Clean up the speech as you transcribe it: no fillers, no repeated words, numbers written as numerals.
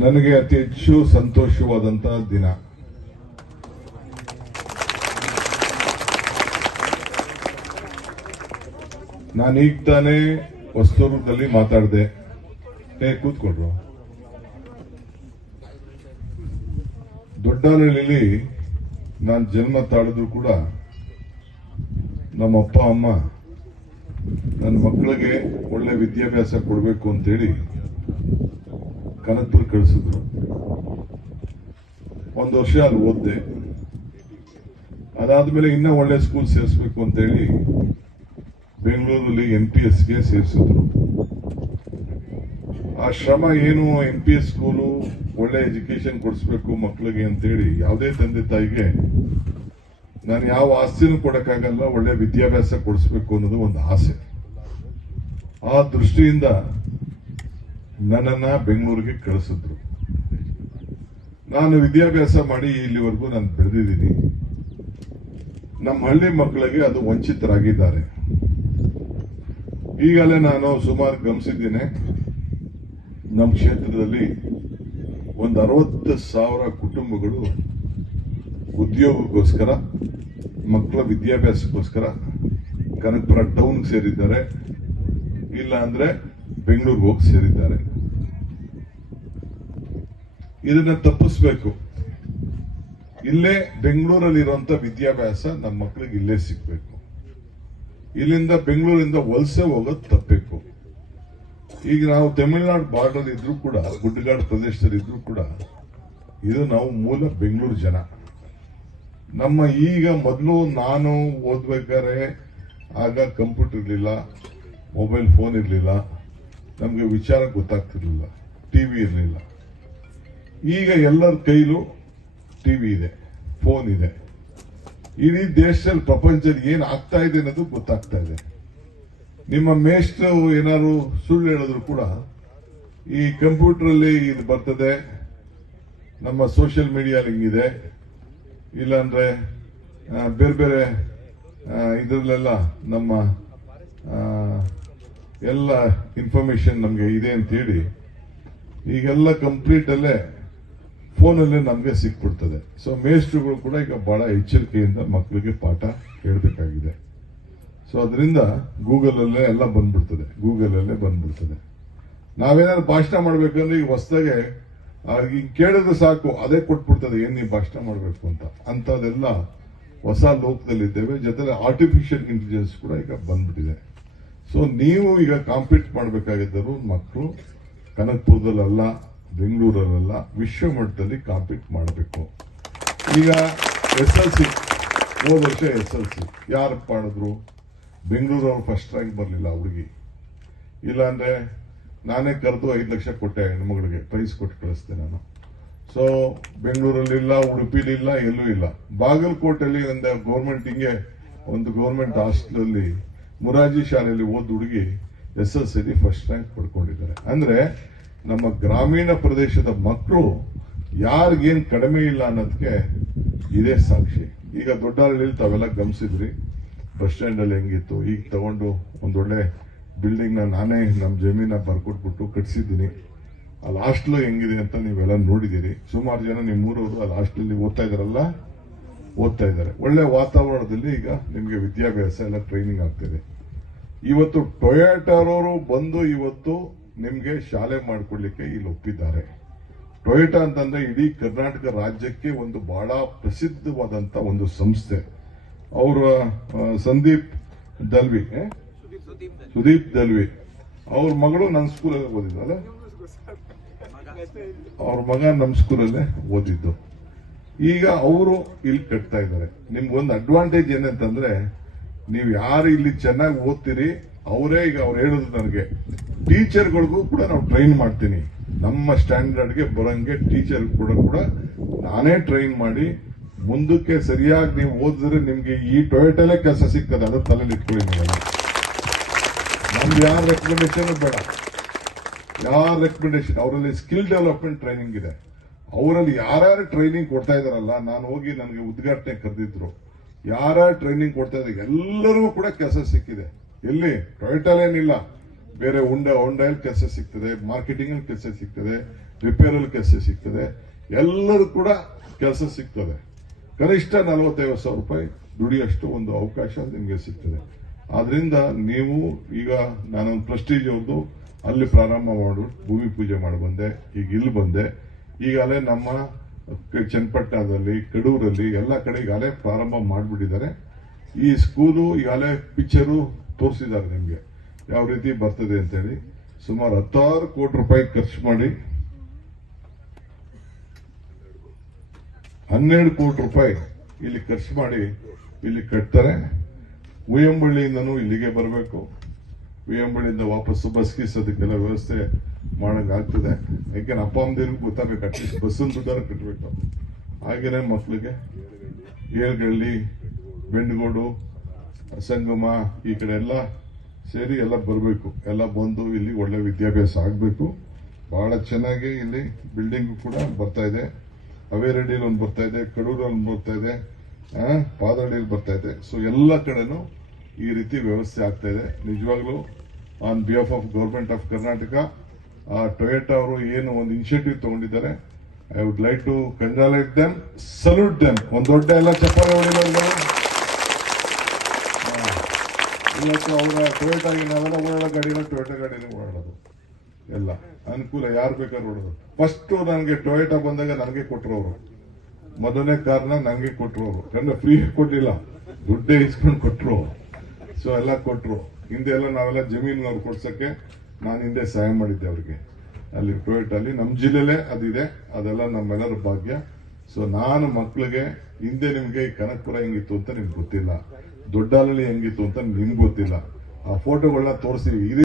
ನನಗೆ ಅತಿ ಹೆಚ್ಚು ಸಂತೋಷವಾದಂತಹ ದಿನ. ನಾನು ಈಗ ತಾನೇ ಹೊಸದುರ್ಗದಲ್ಲಿ ಮಾತಾಡಿದೆ. ಕೂತ್ಕೊಡ್ರು. ದೊಡ್ಡಹಳ್ಳಿಯಲ್ಲಿ ನಾನು ಜನ್ಮ ತಾಳಿದ್ರು ಕೂಡ ನಮ್ಮ ಅಪ್ಪ ಅಮ್ಮ ನನ್ನ ಮಕ್ಕಳಿಗೆ ಒಳ್ಳೆ ವಿದ್ಯಾಭ್ಯಾಸ ಕೊಡಬೇಕು ಅಂತೇಳಿ ಕನಕಪುರ ಕಳಿಸಿದ್ರು. ಒಂದು ವರ್ಷ ಅಲ್ಲಿ ಓದಿದೆ. ಅದಾದ್ಮೇಲೆ ಇನ್ನೂ ಒಳ್ಳೆ ಸ್ಕೂಲ್ ಸೇರಿಸಬೇಕು ಅಂತೇಳಿ ಬೆಂಗಳೂರಲ್ಲಿ NPSಗೆ ಸೇರಿಸಿದ್ರು. ಆ ಶ್ರಮ ಏನು, NPS ಸ್ಕೂಲು ಒಳ್ಳೆ ಎಜುಕೇಶನ್ ಕೊಡಿಸ್ಬೇಕು ಮಕ್ಕಳಿಗೆ ಅಂತೇಳಿ ಯಾವುದೇ ತಂದೆ ತಾಯಿಗೆ ನಾನು ಯಾವ ಆಸ್ತಿನೂ ಕೊಡಕ್ಕಾಗಲ್ಲ, ಒಳ್ಳೆ ವಿದ್ಯಾಭ್ಯಾಸ ಕೊಡಿಸ್ಬೇಕು ಅನ್ನೋದು ಒಂದು ಆಸೆ. ಆ ದೃಷ್ಟಿಯಿಂದ ನನ್ನನ್ನ ಬೆಂಗಳೂರಿಗೆ ಕಳಿಸಿದ್ರು. ನಾನು ವಿದ್ಯಾಭ್ಯಾಸ ಮಾಡಿ ಇಲ್ಲಿವರೆಗೂ ನಾನು ಬೆಳೆದಿದ್ದೀನಿ. ನಮ್ಮ ಹಳ್ಳಿ ಮಕ್ಕಳಿಗೆ ಅದು ವಂಚಿತರಾಗಿದ್ದಾರೆ. ಈಗಲೇ ನಾನು ಸುಮಾರು ಗಮನಿಸಿದ್ದೇನೆ, ನಮ್ಮ ಕ್ಷೇತ್ರದಲ್ಲಿ ಒಂದು 60,000 ಕುಟುಂಬಗಳು ಉದ್ಯೋಗಕ್ಕೋಸ್ಕರ, ಮಕ್ಕಳ ವಿದ್ಯಾಭ್ಯಾಸಕ್ಕೋಸ್ಕರ ಕನಕಪುರ ಟೌನ್ಗೆ ಸೇರಿದ್ದಾರೆ, ಇಲ್ಲ ಅಂದ್ರೆ ಬೆಂಗಳೂರಿಗೆ ಹೋಗಿ ಸೇರಿದ್ದಾರೆ. ಇದನ್ನ ತಪ್ಪಿಸ್ಬೇಕು. ಇಲ್ಲೇ ಬೆಂಗಳೂರಲ್ಲಿರುವಂತ ವಿದ್ಯಾಭ್ಯಾಸ ನಮ್ಮ ಮಕ್ಕಳಿಗೆ ಇಲ್ಲೇ ಸಿಗ್ಬೇಕು. ಇಲ್ಲಿಂದ ಬೆಂಗಳೂರಿಂದ ವಲಸೆ ಹೋಗೋದು ತಪ್ಪಬೇಕು. ಈಗ ನಾವು ತಮಿಳುನಾಡು ಬಾರ್ಡರ್ ಇದ್ರೂ ಕೂಡ, ಗುಡ್ಡಗಾಡು ಪ್ರದೇಶದಲ್ಲಿ ಇದ್ರೂ ಕೂಡ, ಇದು ನಾವು ಮೂಲ ಬೆಂಗಳೂರು ಜನ. ನಮ್ಮ ಈಗ ಮೊದಲು ನಾನು ಓದ್ಬೇಕಾದ್ರೆ ಆಗ ಕಂಪ್ಯೂಟರ್ ಇರಲಿಲ್ಲ, ಮೊಬೈಲ್ ಫೋನ್ ಇರಲಿಲ್ಲ, ನಮಗೆ ವಿಚಾರ ಗೊತ್ತಾಗ್ತಿರ್ಲಿಲ್ಲ, ಟಿವಿ ಇರಲಿಲ್ಲ. ಈಗ ಎಲ್ಲರ ಕೈಲೂ ಟಿವಿ ಇದೆ, ಫೋನ್ ಇದೆ. ಇಡೀ ದೇಶದಲ್ಲಿ, ಪ್ರಪಂಚದಲ್ಲಿ ಏನ್ ಆಗ್ತಾ ಇದೆ ಅನ್ನೋದು ಗೊತ್ತಾಗ್ತಾ ಇದೆ. ನಿಮ್ಮ ಮೇಷ್ಟ್ರು ಏನಾದ್ರು ಸುಳ್ಳು ಹೇಳಿದ್ರು ಕೂಡ ಈ ಕಂಪ್ಯೂಟರ್ ಅಲ್ಲಿ ಇದು ಬರ್ತದೆ, ನಮ್ಮ ಸೋಷಿಯಲ್ ಮೀಡಿಯಾ ಹಿಂಗಿದೆ, ಇಲ್ಲಾಂದ್ರೆ ಬೇರೆ ಬೇರೆ ಇದರಲ್ಲೆಲ್ಲ ನಮ್ಮ ಎಲ್ಲ ಇನ್ಫಾರ್ಮೇಶನ್ ನಮಗೆ ಇದೆ ಅಂತೇಳಿ ಈಗೆಲ್ಲ ಕಂಪ್ಲೀಟ್ ಅಲ್ಲೇ ಫೋನಲ್ಲೇ ನಮಗೆ ಸಿಕ್ಬಿಡ್ತದೆ. ಸೊ ಮೇಷ್ಟ್ರುಗಳು ಕೂಡ ಈಗ ಬಹಳ ಎಚ್ಚರಿಕೆಯಿಂದ ಮಕ್ಕಳಿಗೆ ಪಾಠ ಹೇಳ್ಬೇಕಾಗಿದೆ. ಸೊ ಅದರಿಂದ ಗೂಗಲ್ ಅಲ್ಲೇ ಎಲ್ಲ ಬಂದ್ಬಿಡ್ತದೆ. ನಾವೇನಾದ್ರು ಭಾಷಣ ಮಾಡ್ಬೇಕಂದ್ರೆ ಈಗ ಹೊಸದಾಗೆ ಈಗ ಕೇಳಿದ್ರೆ ಸಾಕು, ಅದೇ ಕೊಟ್ಬಿಡ್ತದೆ ಏನ್ ನೀವು ಭಾಷಣ ಮಾಡ್ಬೇಕು ಅಂತ. ಅಂತದೆಲ್ಲ ಹೊಸ ಲೋಕದಲ್ಲಿದ್ದೇವೆ. ಜೊತೆಗೆ ಆರ್ಟಿಫಿಷಿಯಲ್ ಇಂಟೆಲಿಜೆನ್ಸ್ ಕೂಡ ಈಗ ಬಂದ್ಬಿಟ್ಟಿದೆ. ಸೊ ನೀವು ಈಗ ಕಾಂಪೀಟ್ ಮಾಡಬೇಕಾಗಿದ್ದರು ಮಕ್ಕಳು ಕನಕಪುರದಲ್ಲ, ಬೆಂಗಳೂರಲ್ಲ, ವಿಶ್ವ ಮಟ್ಟದಲ್ಲಿ ಕಾಂಪೀಟ್ ಮಾಡಬೇಕು. ಈಗ SLC, ಹೋದ ವರ್ಷ SLC ಯಾರು ಮಾಡಿದ್ರು? ಬೆಂಗಳೂರವ್ರು ಫಸ್ಟ್ ರ್ಯಾಂಕ್ ಬರಲಿಲ್ಲ ಹುಡುಗಿ. ಇಲ್ಲಾಂದ್ರೆ ನಾನೇ ಕರೆದು 5 ಲಕ್ಷ ಕೊಟ್ಟೆ ಹೆಣ್ಮಗಳಿಗೆ, ಪ್ರೈಸ್ ಕೊಟ್ಟು ಕಳಿಸ್ದೆ ನಾನು. ಸೊ ಬೆಂಗಳೂರಲ್ಲಿಲ್ಲ, ಉಡುಪಿಲಿಲ್ಲ, ಎಲ್ಲೂ ಇಲ್ಲ. ಬಾಗಲಕೋಟೆಯಲ್ಲಿ ಒಂದು ಗೌರ್ಮೆಂಟ್ ಹಾಸ್ಟೆಲ್ ಮುರಾರ್ಜಿ ಶಾಲೆಯಲ್ಲಿ ಓದ್ ಹುಡುಗಿ SLC ಫಸ್ಟ್ ರ್ಯಾಂಕ್ ಪಡ್ಕೊಂಡಿದ್ದಾರೆ. ಅಂದ್ರೆ ನಮ್ಮ ಗ್ರಾಮೀಣ ಪ್ರದೇಶದ ಮಕ್ಕಳು ಯಾರಿಗೇನ್ ಕಡಿಮೆ ಇಲ್ಲ ಅನ್ನೋದಕ್ಕೆ ಇದೇ ಸಾಕ್ಷಿ. ಈಗ ದೊಡ್ಡಹಳ್ಳಿಯಲ್ಲಿ ತಾವೆಲ್ಲ ಗಮನಿಸಿದ್ರಿ, ಬಸ್ ಸ್ಟ್ಯಾಂಡ್ ಅಲ್ಲಿ ಹೆಂಗಿತ್ತು. ಈಗ ತಗೊಂಡು ಒಂದೊಳ್ಳೆ ಬಿಲ್ಡಿಂಗ್ ನಾನೇ ನಮ್ಮ ಜಮೀನ ಬರ್ಕೊಟ್ಬಿಟ್ಟು ಕಟ್ಸಿದ್ದೀನಿ. ಅಲ್ಲಿ ಹಾಸ್ಟೆಲ್ ಹೆಂಗಿದೆ ಅಂತ ನೀವೆಲ್ಲ ನೋಡಿದ್ದೀರಿ. ಸುಮಾರು ಜನ ನಿಮ್ಮೂರವರು ಅಲ್ಲಿ ಹಾಸ್ಟೆಲ್ ಓದ್ತಾ ಇದ್ದಾರೆ. ಒಳ್ಳೆ ವಾತಾವರಣದಲ್ಲಿ ಈಗ ನಿಮಗೆ ವಿದ್ಯಾಭ್ಯಾಸ ಎಲ್ಲ ಟ್ರೈನಿಂಗ್ ಆಗ್ತಿದೆ. ಇವತ್ತು ಟೊಯೋಟಾರವರು ಬಂದು ಇವತ್ತು ನಿಮ್ಗೆ ಶಾಲೆ ಮಾಡಿಕೊಡ್ಲಿಕ್ಕೆ ಇಲ್ಲಿ ಒಪ್ಪಿದ್ದಾರೆ. ಟೊಯೋಟಾ ಅಂತಂದ್ರೆ ಇಡೀ ಕರ್ನಾಟಕ ರಾಜ್ಯಕ್ಕೆ ಒಂದು ಬಹಳ ಪ್ರಸಿದ್ಧವಾದಂತ ಒಂದು ಸಂಸ್ಥೆ. ಅವರ ಸುದೀಪ್ ದಲ್ವಿ ಅವ್ರ ಮಗಳು ನನ್ನ ಸ್ಕೂಲಲ್ಲೇ ಓದಿದ್ದಲ್ಲ, ಅವ್ರ ಮಗ ನಮ್ಮ ಸ್ಕೂಲಲ್ಲೇ ಓದಿದ್ದು. ಈಗ ಅವರು ಇಲ್ಲಿ ಕಟ್ತಾ ಇದ್ದಾರೆ. ನಿಮ್ಗೊಂದು ಅಡ್ವಾಂಟೇಜ್ ಏನಂತಂದ್ರೆ, ನೀವು ಯಾರು ಇಲ್ಲಿ ಚೆನ್ನಾಗಿ ಓದ್ತೀರಿ ಅವರೇ ಈಗ ಅವ್ರು ಹೇಳುದು ನನಗೆ, ಟೀಚರ್ಗಳಿಗೂ ಕೂಡ ನಾವು ಟ್ರೈನ್ ಮಾಡ್ತೀನಿ. ನಮ್ಮ ಸ್ಟ್ಯಾಂಡರ್ಡ್ಗೆ ಬರಂಗೆ ಟೀಚರ್ ಕೂಡ ನಾನೇ ಟ್ರೈನ್ ಮಾಡಿ ಮುಂದಕ್ಕೆ ಸರಿಯಾಗಿ ನೀವು ಓದಿದ್ರೆ ನಿಮ್ಗೆ ಈ ಟೊಯೋಟಲ್ಲೇ ಕೆಲಸ ಸಿಗ್ತದೆ. ಅದು ತಲೆಯಲ್ಲಿ ಇಟ್ಕೊಳ್ಳಿ. ನಮ್ದು ಯಾರ ರೆಕಮೆಂಡೇಶನ್ ಬೇಡ, ಅವರಲ್ಲಿ ಸ್ಕಿಲ್ ಡೆವಲಪ್ಮೆಂಟ್ ಟ್ರೈನಿಂಗ್ ಇದೆ. ಅವರಲ್ಲಿ ಯಾರ್ಯಾರು ಟ್ರೈನಿಂಗ್ ಕೊಡ್ತಾ ಇದಾರಲ್ಲ, ನಾನು ಹೋಗಿ ನನಗೆ ಉದ್ಘಾಟನೆ ಕರೆದಿದ್ರು, ಯಾರ್ಯಾರು ಟ್ರೈನಿಂಗ್ ಕೊಡ್ತಾ ಇದ್ದಾರೆ ಎಲ್ಲರಿಗೂ ಕೂಡ ಕೆಲಸ ಸಿಕ್ಕಿದೆ. ಎಲ್ಲಿ ಟೊಯೋಟಲೇನಿಲ್ಲ, ಬೇರೆ ಹೊಂಡಲ್ಲಿ ಕೆಲಸ ಸಿಗ್ತದೆ, ಮಾರ್ಕೆಟಿಂಗ್ ಅಲ್ಲಿ ಕೆಲಸ ಸಿಗ್ತದೆ, ರಿಪೇರ್ ಅಲ್ಲಿ ಕೆಲಸ ಸಿಗ್ತದೆ, ಎಲ್ಲರೂ ಕೂಡ ಕೆಲಸ ಸಿಗ್ತದೆ. ಕನಿಷ್ಠ 45,000 ರೂಪಾಯಿ ದುಡಿಯಷ್ಟು ಒಂದು ಅವಕಾಶ ನಿಮಗೆ ಸಿಗ್ತದೆ. ಆದ್ರಿಂದ ನೀವು ಈಗ ನಾನೊಂದು ಪ್ರೆಸ್ಟೀಜ್ ಅವ್ರದ್ದು ಅಲ್ಲಿ ಪ್ರಾರಂಭ ಮಾಡಿ ಭೂಮಿ ಪೂಜೆ ಮಾಡಿ ಬಂದೆ, ಈಗ ಇಲ್ಲಿ ಬಂದೆ. ಈಗಾಗಲೇ ನಮ್ಮ ಚನ್ನಪಟ್ಟಣದಲ್ಲಿ, ಕಡೂರಲ್ಲಿ ಎಲ್ಲ ಕಡೆ ಈಗಾಗಲೇ ಪ್ರಾರಂಭ ಮಾಡಿಬಿಟ್ಟಿದ್ದಾರೆ. ಈ ಸ್ಕೂಲು ಈಗಾಗಲೇ ಪಿಕ್ಚರು ತೋರಿಸಿದ್ದಾರೆ ನಿಮಗೆ ಯಾವ ರೀತಿ ಬರ್ತದೆ ಅಂತೇಳಿ. ಸುಮಾರು 16 ಕೋಟಿ ರೂಪಾಯಿ ಖರ್ಚು ಮಾಡಿ 12 ಕೋಟಿ ರೂಪಾಯಿ ಇಲ್ಲಿ ಖರ್ಚು ಮಾಡಿ ಇಲ್ಲಿ ಕಟ್ತಾರೆ. ಉಯ್ಯಂಬಳ್ಳಿಯಿಂದನೂ ಇಲ್ಲಿಗೆ ಬರಬೇಕು, ಉಯ್ಯಂಬಳ್ಳಿಯಿಂದ ವಾಪಸ್ಸು ಬಸ್ ಗೀಸ್ ಅದಕ್ಕೆಲ್ಲ ವ್ಯವಸ್ಥೆ ಮಾಡೋಂಗಾಗ್ತದೆ. ಯಾಕೆಂದ್ರೆ ಅಪ್ಪ ಅಮ್ಮದಿಗೂ ಗೊತ್ತಾಗಬೇಕು, ಅಟ್ಲೀಸ್ಟ್ ಬಸ್ಸನ್ನು ದುಡ್ಡಾರ ಕಟ್ಟಬೇಕು. ಹಾಗೇನೆ ಮಕ್ಕಳಿಗೆ ಏಳ್ಗಳ್ಳಿ, ಬೆಂಡಗೋಡು, ಸಂಗಮ ಈ ಕಡೆ ಎಲ್ಲ ಸೇರಿ ಎಲ್ಲ ಬರಬೇಕು. ಎಲ್ಲ ಬಂದು ಇಲ್ಲಿ ಒಳ್ಳೆ ವಿದ್ಯಾಭ್ಯಾಸ ಆಗಬೇಕು. ಬಹಳ ಚೆನ್ನಾಗಿ ಇಲ್ಲಿ ಬಿಲ್ಡಿಂಗ್ ಕೂಡ ಬರ್ತಾ ಇದೆ. ಅವೇರಡ್ಡಿಯಲ್ಲಿ ಒಂದು ಬರ್ತಾ ಇದೆ, ಕಡೂರಲ್ಲಿ ಒಂದು ಬರ್ತಾ ಇದೆ, ಪಾದಹಳ್ಳಿಯಲ್ಲಿ ಬರ್ತಾ ಇದೆ. ಸೊ ಎಲ್ಲ ಕಡೆನೂ ಈ ರೀತಿ ವ್ಯವಸ್ಥೆ ಆಗ್ತಾ ಇದೆ. ನಿಜವಾಗ್ಲೂ on behalf of government of Karnataka, Toyota ಅವರು ಏನು ಒಂದು ಇನಿಷಿಯೇಟಿವ್ ತಗೊಂಡಿದ್ದಾರೆ, I would like to congratulate them, salute them. ಒಂದು ದೊಡ್ಡ ಎಲ್ಲ ಚಪ್ಪಾಳೆ ಹೊಡಿಲ್ಲ. ಇವತ್ತು ಅವರ ಟೊಯೋಟಾಗಿ ನಾವೆಲ್ಲ ಓಡಾಡೋ ಗಾಡಿನ ಟೊಯೋಟಾ ಗಾಡಿನ ಓಡಾಡೋದು, ಎಲ್ಲ ಅನುಕೂಲ, ಯಾರು ಬೇಕಾದ್ರೂ ಓಡೋದು. ಫಸ್ಟ್ ನನಗೆ ಟೊಯೋಟಾ ಬಂದಾಗ ನನಗೆ ಕೊಟ್ಟರು ಅವರು, ಮೊದಲನೇ ಕಾರ್ನ ನನಗೆ ಕೊಟ್ಟರು ಅವರು. ನನ್ನ ಫ್ರೀ ಕೊಟ್ಟಿಲ್ಲ, ದುಡ್ಡೇ ಇಸ್ಕೊಂಡು ಕೊಟ್ಟರು. ಸೊ ಎಲ್ಲ ಕೊಟ್ಟರು. ಹಿಂದೆ ಎಲ್ಲ ನಾವೆಲ್ಲ ಜಮೀನು ಅವ್ರು ಕೊಡ್ಸಕ್ಕೆ ನಾನು ಹಿಂದೆ ಸಹಾಯ ಮಾಡಿದ್ದೆ ಅವ್ರಿಗೆ. ಅಲ್ಲಿ ಟೊಯೋಟಲ್ಲಿ ನಮ್ಮ ಜಿಲ್ಲೆಲೇ ಅದಿದೆ, ಅದೆಲ್ಲ ನಮ್ಮೆಲ್ಲರ ಭಾಗ್ಯ. ಸೊ ನಾನು ಮಕ್ಕಳಿಗೆ ಹಿಂದೆ ನಿಮ್ಗೆ ಈ ಕನಕಪುರ ಹೆಂಗಿತ್ತು ಅಂತ ನಿಮ್ಗೆ ಗೊತ್ತಿಲ್ಲ, ದೊಡ್ಡಾಲಲ್ಲಿ ಹೆಂಗಿತ್ತು ಅಂತ ನಿಮ್ಗೆ ಗೊತ್ತಿಲ್ಲ. ಆ ಫೋಟೋಗಳನ್ನ ತೋರಿಸಿ